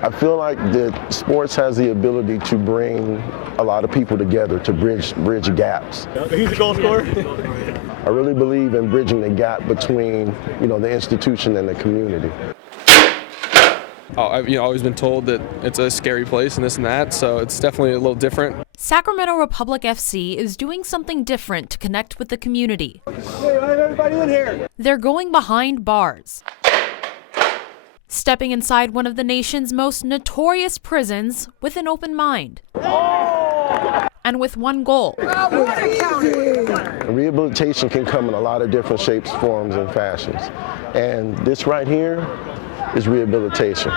I feel like that sports has the ability to bring a lot of people together, to bridge gaps. He's the goal scorer. I really believe in bridging the gap between, the institution and the community. I've always been told that it's a scary place and this and that, so it's definitely a little different. Sacramento Republic FC is doing something different to connect with the community. Hey, everybody in here. They're going behind bars, stepping inside one of the nation's most notorious prisons with an open mind. And with one goal. Rehabilitation can come in a lot of different shapes, forms, and fashions. And this right here is rehabilitation.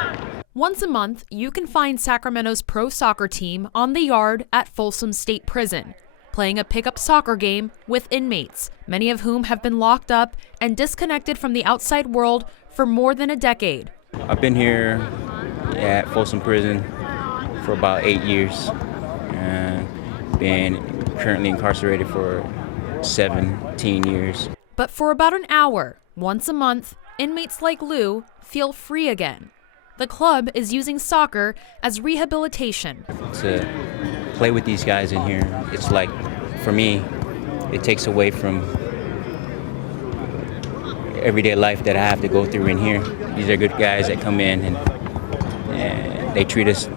Once a month, you can find Sacramento's pro soccer team on the yard at Folsom State Prison, playing a pickup soccer game with inmates, many of whom have been locked up and disconnected from the outside world for more than a decade. I've been here at Folsom Prison for about 8 years, and been currently incarcerated for 17 years. But for about an hour, once a month, inmates like Lou feel free again. The club is using soccer as rehabilitation. To play with these guys in here, it's like, for me, it takes away from everyday life that I have to go through in here. These are good guys that come in and they treat us,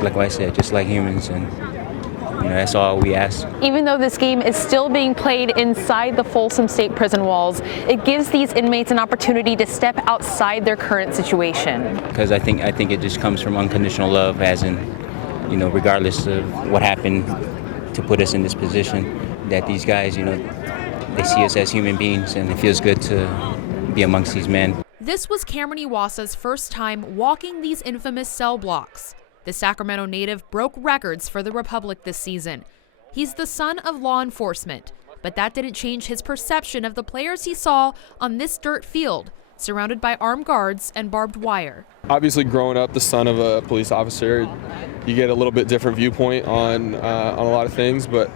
like I said, just like humans, and that's all we ask. Even though this game is still being played inside the Folsom State Prison walls, it gives these inmates an opportunity to step outside their current situation. Because I think it just comes from unconditional love, as in, regardless of what happened to put us in this position, that these guys, they see us as human beings, and it feels good to be amongst these men. This was Cameron Iwasa's first time walking these infamous cell blocks. The Sacramento native broke records for the Republic this season. He's the son of law enforcement, but that didn't change his perception of the players he saw on this dirt field, surrounded by armed guards and barbed wire. Obviously, growing up the son of a police officer, you get a little bit different viewpoint on a lot of things, but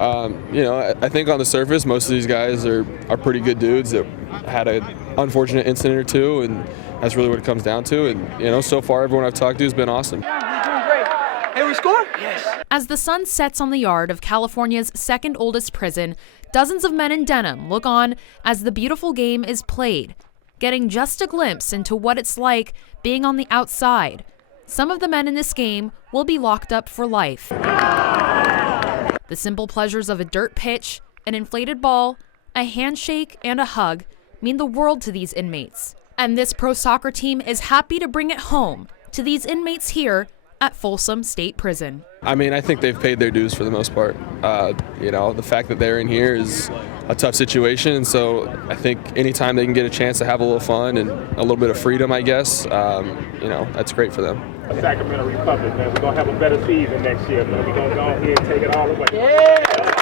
I think on the surface, most of these guys are pretty good dudes that had an unfortunate incident or two, and that's really what it comes down to. And, so far, everyone I've talked to has been awesome. Hey, we score? Yes. As the sun sets on the yard of California's second oldest prison, dozens of men in denim look on as the beautiful game is played, getting just a glimpse into what it's like being on the outside. Some of the men in this game will be locked up for life. The simple pleasures of a dirt pitch, an inflated ball, a handshake, and a hug mean the world to these inmates. And this pro soccer team is happy to bring it home to these inmates here at Folsom State Prison. I think they've paid their dues for the most part. The fact that they're in here is a tough situation, and so I think anytime they can get a chance to have a little fun and a little bit of freedom, I guess, that's great for them. Sacramento Republic, man, we're going to have a better season next year, but we're going to go ahead and take it all away. Yeah!